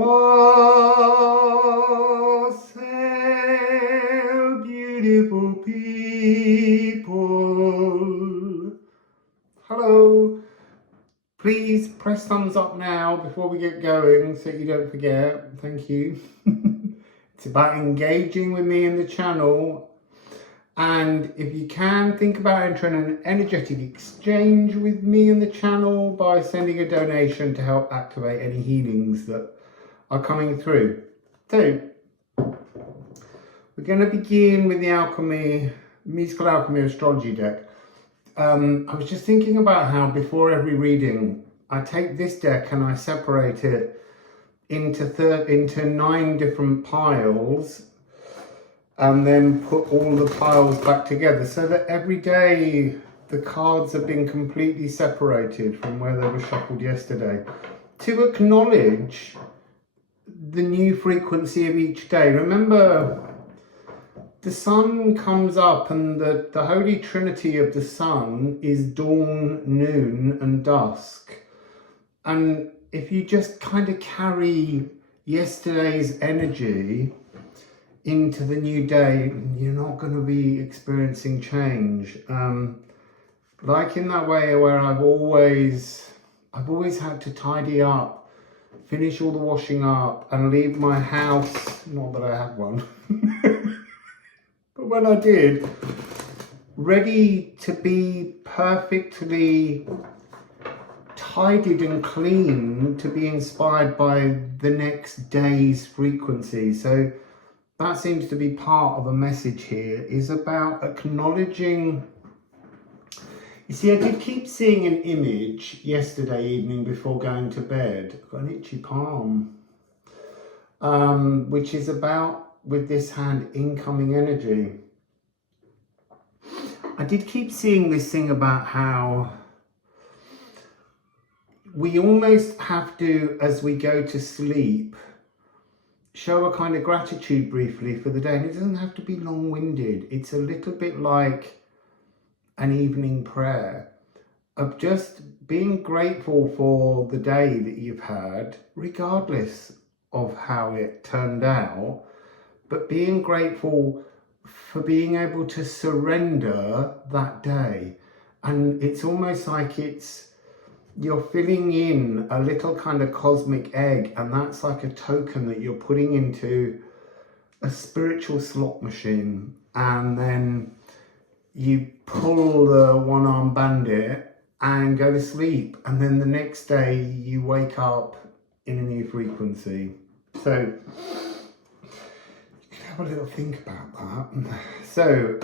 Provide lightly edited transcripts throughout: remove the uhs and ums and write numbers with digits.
Wassail, beautiful people. Hello. Please press thumbs up now before we get going so you don't forget. Thank you. It's about engaging with me in the channel. And if you can, think about entering an energetic exchange with me in the channel by sending a donation to help activate any healings that are coming through. So, we're going to begin with the Musical Alchemy Astrology deck. I was just thinking about how before every reading, I take this deck and I separate it into 9 different piles, and then put all the piles back together so that every day the cards have been completely separated from where they were shuffled yesterday, to acknowledge the new frequency of each day. Remember, the sun comes up and the Holy Trinity of the sun is dawn, noon and dusk. And if you just kind of carry yesterday's energy into the new day, you're not going to be experiencing change. Like in that way where I've always had to tidy up, finish all the washing up and leave my house, not that I have one, but when I did, ready to be perfectly tidied and clean to be inspired by the next day's frequency. So that seems to be part of a message here, is about acknowledging. You see, I did keep seeing an image yesterday evening before going to bed. I've got an itchy palm, which is about, with this hand, incoming energy. I did keep seeing this thing about how we almost have to, as we go to sleep, show a kind of gratitude briefly for the day. And it doesn't have to be long-winded. It's a little bit like an evening prayer of just being grateful for the day that you've had, regardless of how it turned out, but being grateful for being able to surrender that day. And it's almost like you're filling in a little kind of cosmic egg, and that's like a token that you're putting into a spiritual slot machine, and then you pull the one-armed bandit and go to sleep, and then the next day you wake up in a new frequency. So you can have a little think about that. So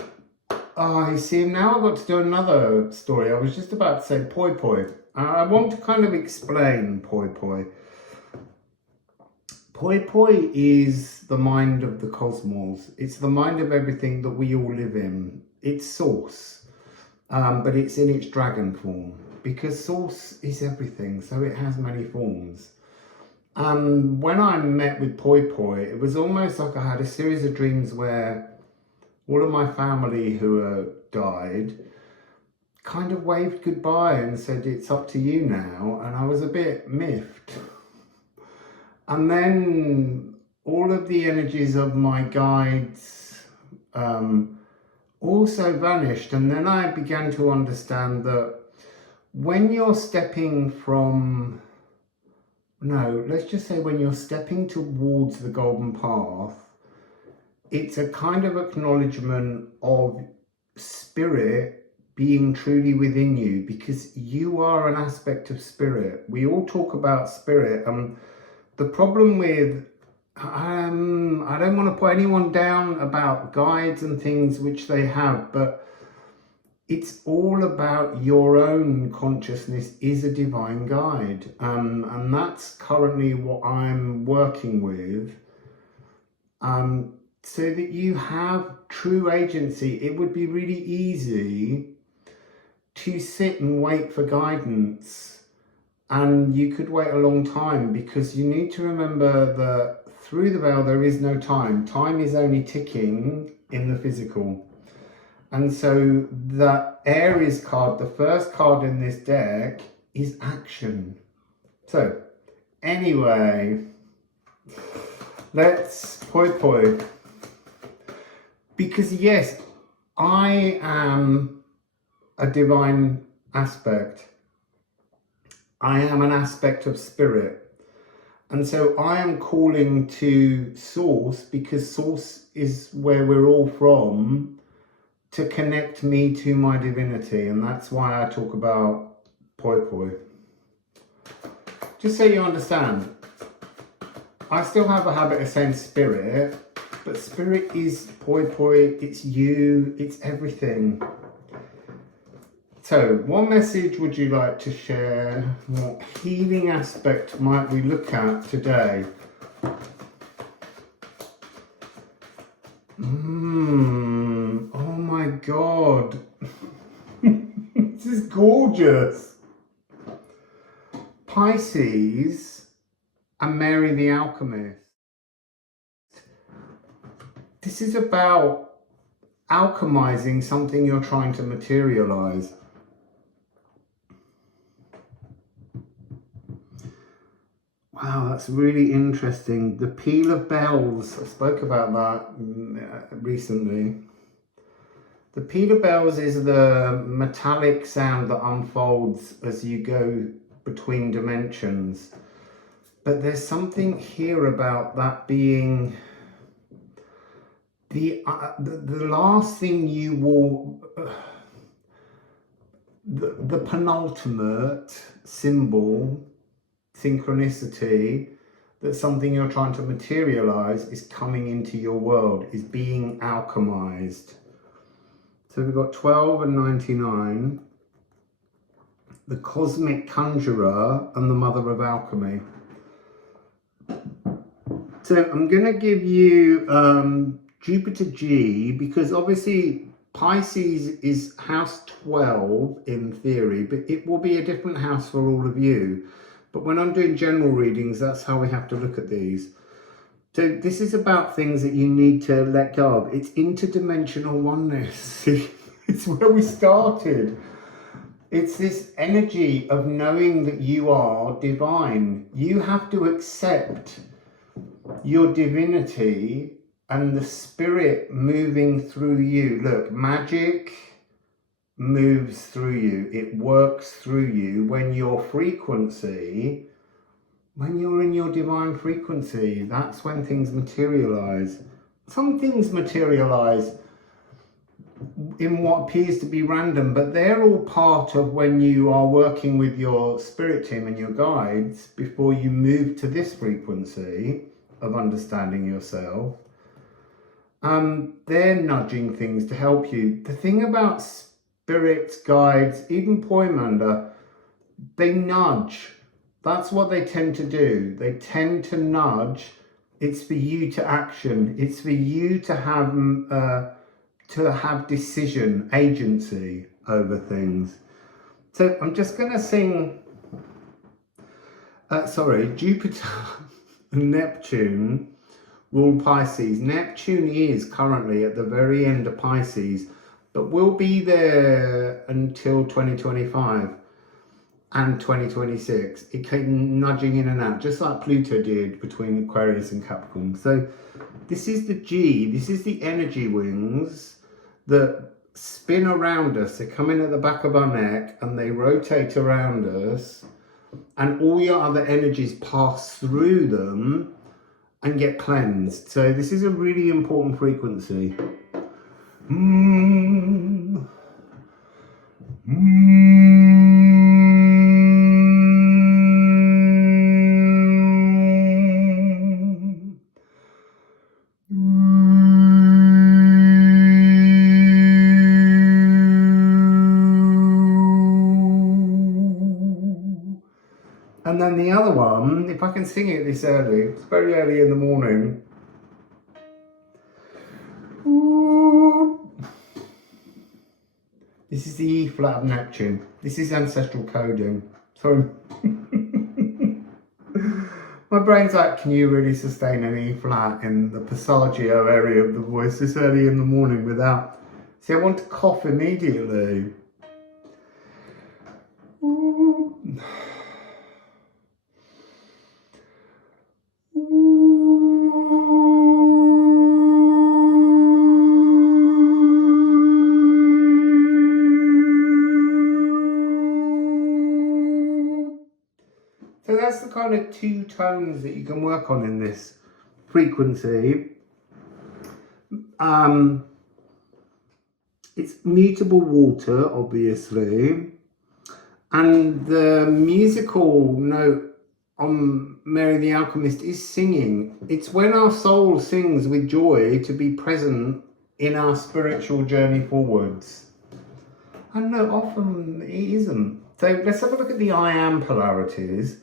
you see, now I've got to do another story. I was just about to say poi poi. I want to kind of explain poi poi. Poi poi is the mind of the cosmos. It's the mind of everything that we all live in. It's source, but it's in its dragon form, because source is everything, so it has many forms. When I met with poi poi, it was almost like I had a series of dreams where all of my family who died kind of waved goodbye and said, it's up to you now. And I was a bit miffed. And then all of the energies of my guides also vanished. And then I began to understand that when you're stepping from, let's just say when you're stepping towards the golden path, it's a kind of acknowledgement of spirit being truly within you, because you are an aspect of spirit. We all talk about spirit. The problem with, I don't want to put anyone down about guides and things which they have, but it's all about your own consciousness is a divine guide. And that's currently what I'm working with. So that you have true agency. It would be really easy to sit and wait for guidance, and you could wait a long time, because you need to remember that through the veil there is no time. Time is only ticking in the physical. And so the Aries card, the first card in this deck, is action. So anyway, let's poi. Because yes, I am a divine aspect. I am an aspect of spirit. And so I am calling to source, because source is where we're all from, to connect me to my divinity. And that's why I talk about poi. Just so you understand, I still have a habit of saying spirit, but spirit is poi, it's you, it's everything. So, what message would you like to share? What healing aspect might we look at today? Oh my God. This is gorgeous. Pisces and Mary the Alchemist. This is about alchemizing something you're trying to materialize. Wow, that's really interesting. The peal of bells, I spoke about that recently. The peal of bells is the metallic sound that unfolds as you go between dimensions. But there's something here about that being the last thing you will, the penultimate symbol, synchronicity, that something you're trying to materialize is coming into your world, is being alchemized. So we've got 12 and 99, the cosmic conjurer and the mother of alchemy. So I'm going to give you Jupiter G, because obviously Pisces is house 12 in theory, but it will be a different house for all of you. But when I'm doing general readings, that's how we have to look at these. So this is about things that you need to let go of. It's interdimensional oneness. It's where we started. It's this energy of knowing that you are divine. You have to accept your divinity and the spirit moving through you. Look, magic moves through you. It works through you when your frequency, when you're in your divine frequency, that's when things materialize. Some things materialize in what appears to be random, but they're all part of when you are working with your spirit team and your guides before you move to this frequency of understanding yourself. They're nudging things to help you. The thing about spirits, guides, even Poimanda, they nudge. That's what they tend to do. They tend to nudge. It's for you to action. It's for you to have decision, agency over things. So I'm just going to sing, Jupiter and Neptune rule Pisces. Neptune is currently at the very end of Pisces, but will be there until 2025 and 2026. It came nudging in and out, just like Pluto did between Aquarius and Capricorn. So this is the G, this is the energy wings that spin around us. They come in at the back of our neck and they rotate around us, and all your other energies pass through them and get cleansed. So this is a really important frequency. And then the other one, if I can sing it this early, it's very early in the morning. This is the E flat of Neptune. This is ancestral coding. Sorry. My brain's like, can you really sustain an E flat in the Passaggio area of the voice this early in the morning without... See, I want to cough immediately. tones that you can work on in this frequency. It's mutable water, obviously, and the musical note on Mary the Alchemist is singing. It's when our soul sings with joy to be present in our spiritual journey forwards. And no, often it isn't. So let's have a look at the I am polarities.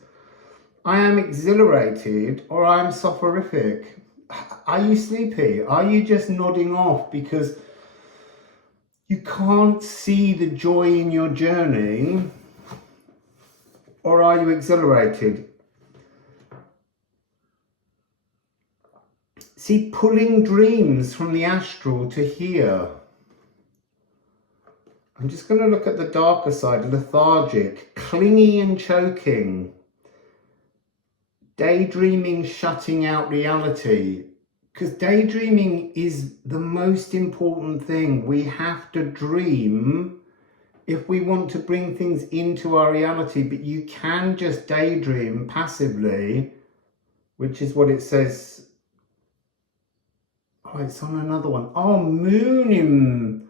I am exhilarated or I am soporific. Are you sleepy? Are you just nodding off because you can't see the joy in your journey? Or are you exhilarated? See, pulling dreams from the astral to here. I'm just going to look at the darker side, lethargic, clingy and choking, daydreaming, shutting out reality. Because daydreaming is the most important thing. We have to dream if we want to bring things into our reality, but you can just daydream passively, which is what it says. Oh, it's on another one. Oh, moon in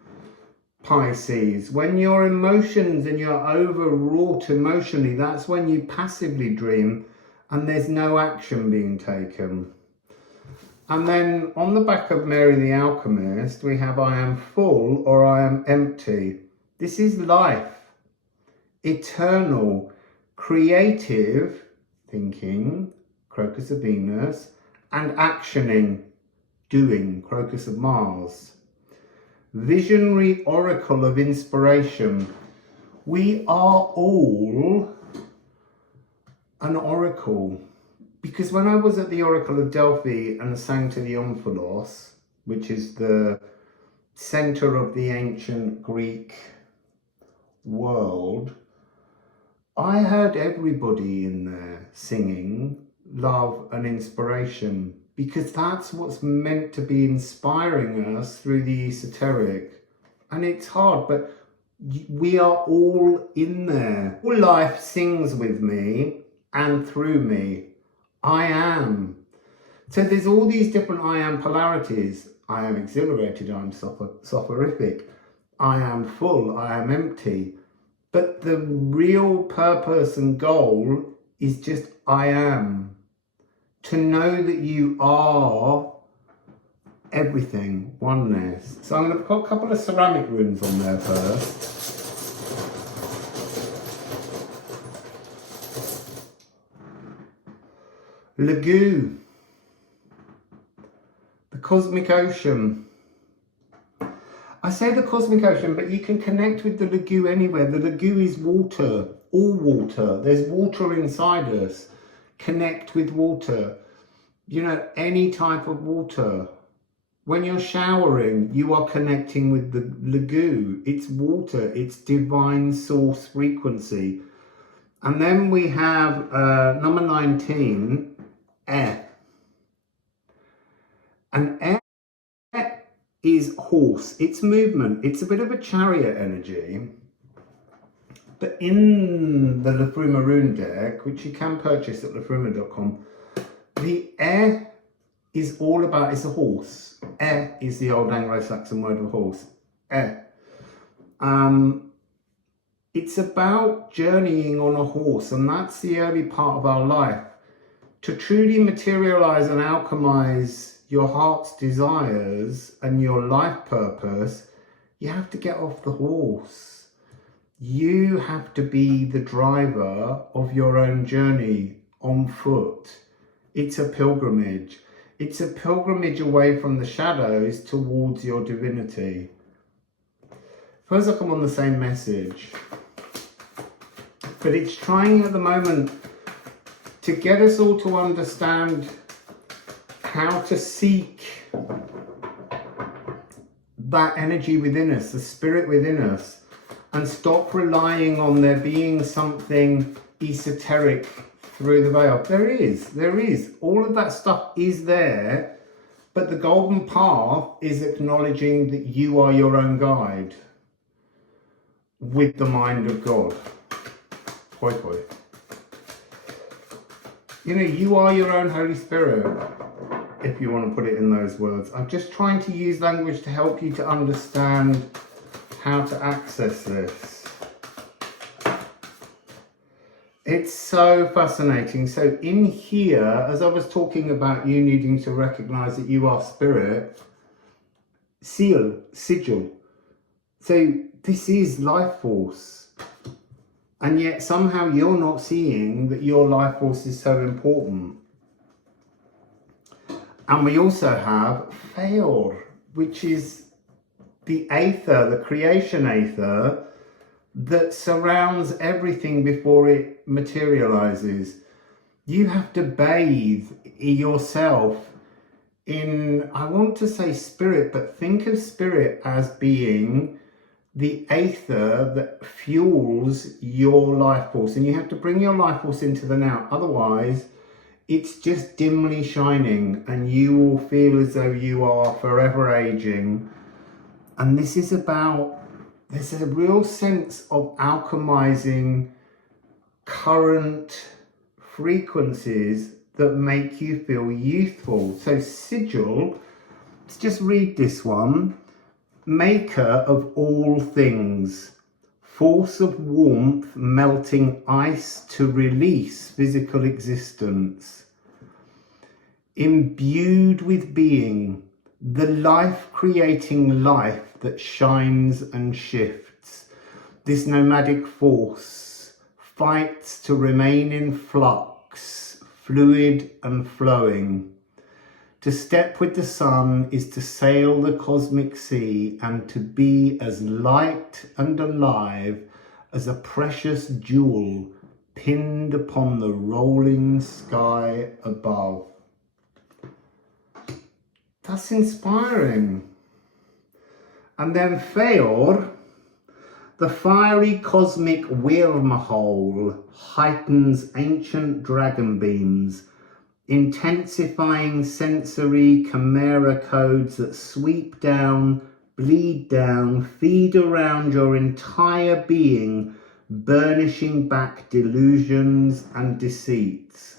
Pisces. When your emotions and you're overwrought emotionally, that's when you passively dream and there's no action being taken. And then on the back of Mary the Alchemist, we have I am full or I am empty. This is life, eternal, creative, thinking, Crocus of Venus, and actioning, doing, Crocus of Mars. Visionary oracle of inspiration. We are all an oracle. Because when I was at the Oracle of Delphi and sang to the Omphalos, which is the center of the ancient Greek world, I heard everybody in there singing love and inspiration, because that's what's meant to be inspiring us through the esoteric. And it's hard, but we are all in there. All life sings with me and through me. I am. So there's all these different I am polarities. I am exhilarated, I am soporific, I am full, I am empty. But the real purpose and goal is just I am. To know that you are everything, oneness. So I'm going to put a couple of ceramic runes on there first. Lagoon, the cosmic ocean. I say the cosmic ocean, but you can connect with the lagoon anywhere. The lagoon is water, all water. There's water inside us. Connect with water. You know, any type of water. When you're showering, you are connecting with the lagoon. It's water, it's divine source frequency. And then we have number 19, air. And air is horse, it's movement, it's a bit of a chariot energy. But in the Liffruma Rune deck, which you can purchase at liffruma.com, the air is all about, it's a horse. Air is the old Anglo-Saxon word for horse. Air. It's about journeying on a horse, and that's the early part of our life. To truly materialize and alchemize your heart's desires and your life purpose, you have to get off the horse. You have to be the driver of your own journey on foot. It's a pilgrimage. It's a pilgrimage away from the shadows towards your divinity. Feels like I'm on the same message. But it's trying at the moment to get us all to understand how to seek that energy within us, the spirit within us, and stop relying on there being something esoteric through the veil. There is. All of that stuff is there, but the golden path is acknowledging that you are your own guide with the mind of God. Hoi hoi. You know, you are your own Holy Spirit, if you want to put it in those words. I'm just trying to use language to help you to understand how to access this. It's so fascinating. So in here, as I was talking about you needing to recognize that you are spirit, sigil. So this is life force. And yet somehow you're not seeing that your life force is so important. And we also have Feor, which is the aether, the creation aether, that surrounds everything before it materializes. You have to bathe yourself in, I want to say spirit, but think of spirit as being the aether that fuels your life force. And you have to bring your life force into the now. Otherwise, it's just dimly shining and you will feel as though you are forever aging. And this is about, there's a real sense of alchemizing current frequencies that make you feel youthful. So sigil, let's just read this one. Maker of all things, force of warmth melting ice to release physical existence. Imbued with being, the life-creating life that shines and shifts. This nomadic force fights to remain in flux, fluid and flowing. To step with the sun is to sail the cosmic sea and to be as light and alive as a precious jewel pinned upon the rolling sky above. That's inspiring. And then Feor, the fiery cosmic wormhole, heightens ancient dragon beams, intensifying sensory chimera codes that sweep down, bleed down, feed around your entire being, burnishing back delusions and deceits.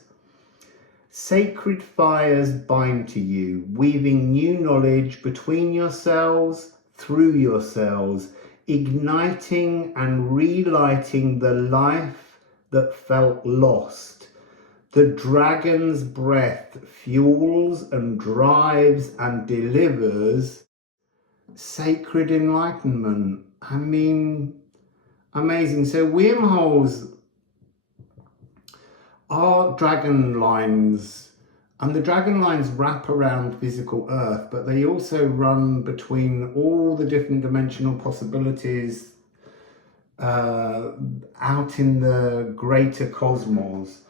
Sacred fires bind to you, weaving new knowledge between yourselves, through yourselves, igniting and relighting the life that felt lost. The dragon's breath fuels and drives and delivers sacred enlightenment. I mean, amazing. So wormholes are dragon lines, and the dragon lines wrap around physical earth, but they also run between all the different dimensional possibilities out in the greater cosmos.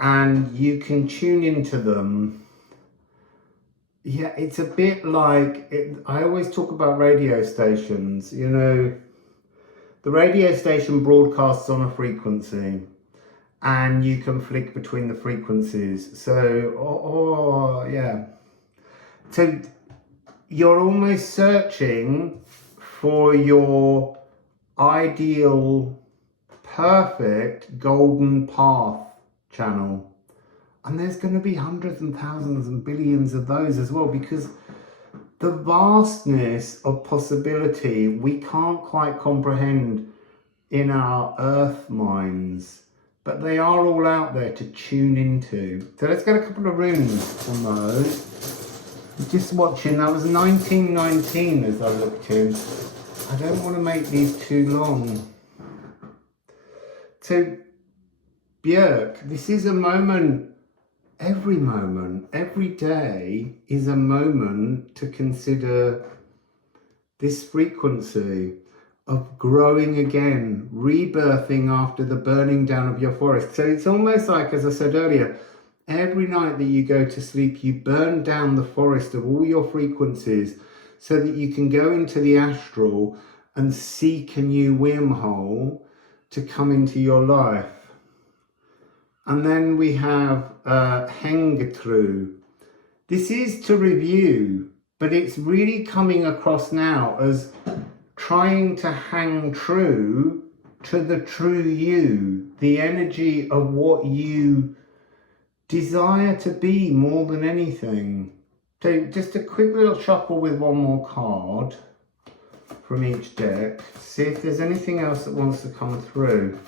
And you can tune into them. Yeah, it's a bit like, I always talk about radio stations. You know, the radio station broadcasts on a frequency and you can flick between the frequencies. So, yeah. So you're almost searching for your ideal, perfect golden path channel, and there's going to be hundreds and thousands and billions of those as well, because the vastness of possibility we can't quite comprehend in our earth minds, but they are all out there to tune into. So let's get a couple of runes on those. Just watching, that was 1919 as I looked in. I don't want to make these too long. So Björk, this is a moment, every day is a moment to consider this frequency of growing again, rebirthing after the burning down of your forest. So it's almost like, as I said earlier, every night that you go to sleep, you burn down the forest of all your frequencies so that you can go into the astral and seek a new wormhole to come into your life. And then we have Hengetru. This is to review, but it's really coming across now as trying to hang true to the true you, the energy of what you desire to be more than anything. So just a quick little shuffle with one more card from each deck. See if there's anything else that wants to come through.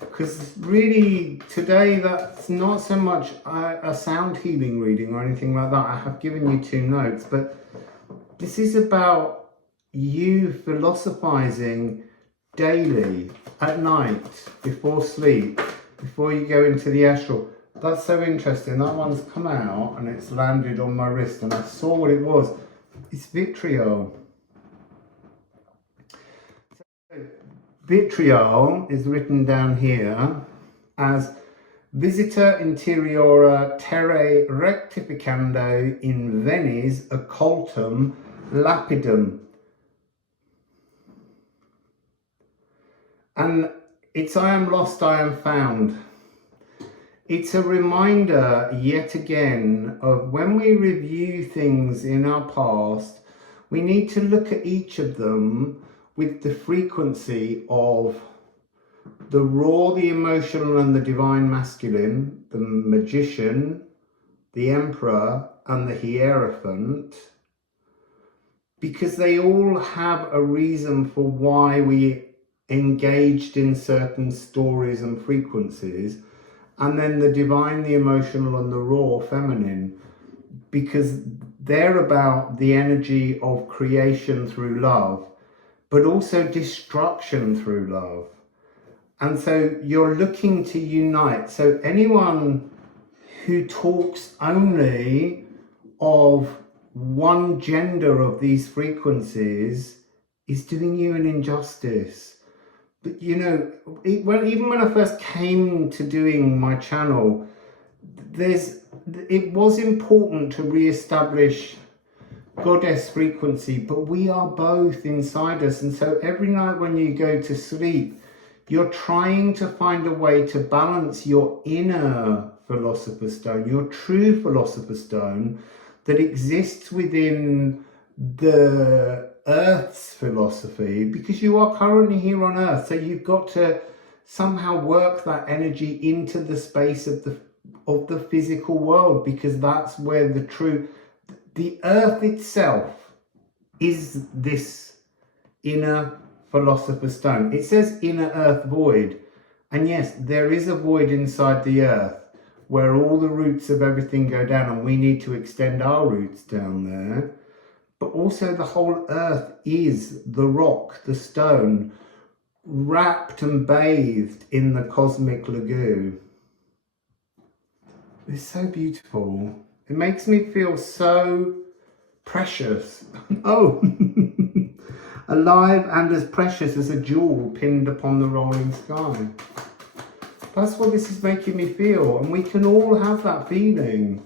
Because really today that's not so much a sound healing reading or anything like that. I have given you 2 notes, but this is about you philosophizing daily, at night, before sleep, before you go into the astral. That's so interesting. That one's come out and it's landed on my wrist and I saw what it was. It's vitriol. Vitriol is written down here as Visita Interiora Terrae Rectificando in Venis Occultum Lapidum. And it's I am lost, I am found. It's a reminder yet again of when we review things in our past, we need to look at each of them with the frequency of the raw, the emotional and the divine masculine, the magician, the emperor and the hierophant, because they all have a reason for why we engaged in certain stories and frequencies, and then the divine, the emotional and the raw feminine, because they're about the energy of creation through love, but also destruction through love. And so you're looking to unite. So anyone who talks only of one gender of these frequencies is doing you an injustice. But you know, even when I first came to doing my channel, it was important to re-establish goddess frequency, but we are both inside us. And so every night when you go to sleep, you're trying to find a way to balance your inner philosopher's stone, your true philosopher's stone that exists within the Earth's philosophy, because you are currently here on Earth. So you've got to somehow work that energy into the space of the physical world, because that's where the Earth itself is this inner philosopher's stone. It says inner Earth void, and yes, there is a void inside the Earth where all the roots of everything go down, and we need to extend our roots down there. But also the whole Earth is the rock, the stone, wrapped and bathed in the cosmic lagoon. It's so beautiful. It makes me feel so precious. Oh, alive and as precious as a jewel pinned upon the rolling sky. That's what this is making me feel, and we can all have that feeling.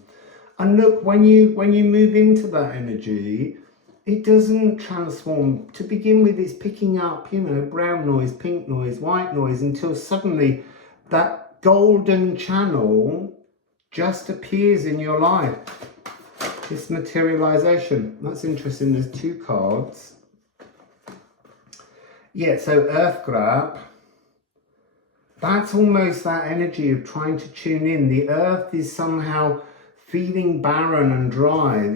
And look, when you move into that energy, it doesn't transform. To begin with, it's picking up, you know, brown noise, pink noise, white noise, until suddenly that golden channel just appears in your life. This materialization. That's interesting. There's 2 cards. Yeah, so earth grab. That's almost that energy of trying to tune in. The earth is somehow feeling barren and dry.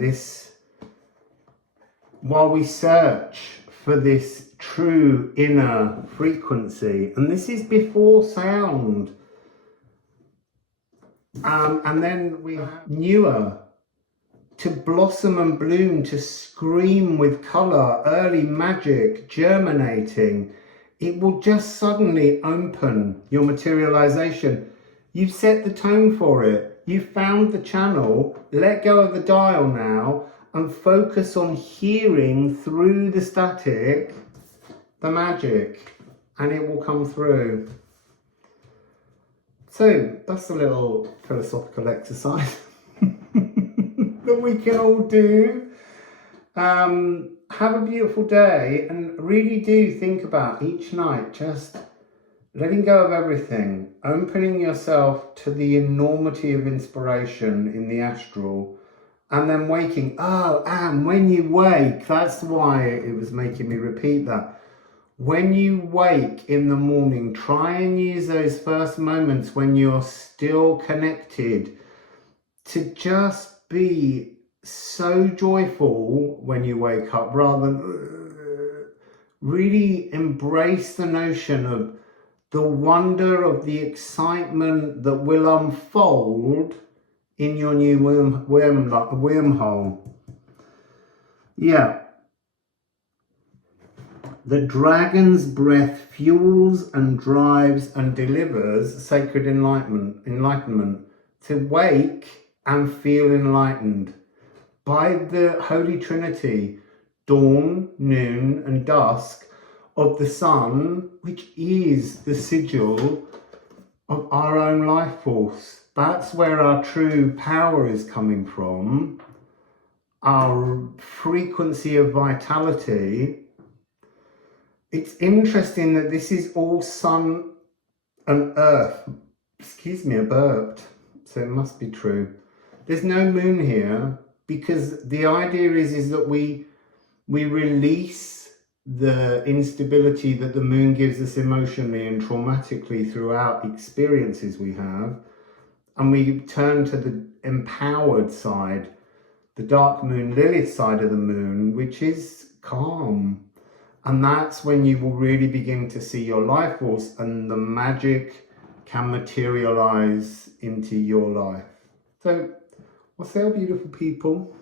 While we search for this true inner frequency. And this is before sound. And then we have newer, to blossom and bloom, to scream with colour, early magic, germinating. It will just suddenly open your materialization. You've set the tone for it. You've found the channel. Let go of the dial now and focus on hearing through the static the magic, and it will come through. So that's a little philosophical exercise that we can all do. Have a beautiful day, and really do think about each night just letting go of everything, opening yourself to the enormity of inspiration in the astral, and then waking. Oh, and when you wake, that's why it was making me repeat that. When you wake in the morning, try and use those first moments when you're still connected to just be so joyful when you wake up, rather than really embrace the notion of the wonder of the excitement that will unfold in your new wormhole. Yeah. The dragon's breath fuels and drives and delivers sacred enlightenment to wake and feel enlightened by the Holy Trinity, dawn, noon and dusk of the sun, which is the sigil of our own life force. That's where our true power is coming from, our frequency of vitality. It's interesting that this is all sun and earth. Excuse me, I burped, so it must be true. There's no moon here because the idea is that we release the instability that the moon gives us emotionally and traumatically throughout experiences we have, and we turn to the empowered side, the dark moon, Lilith side of the moon, which is calm. And that's when you will really begin to see your life force and the magic can materialize into your life. So, wassail, beautiful people.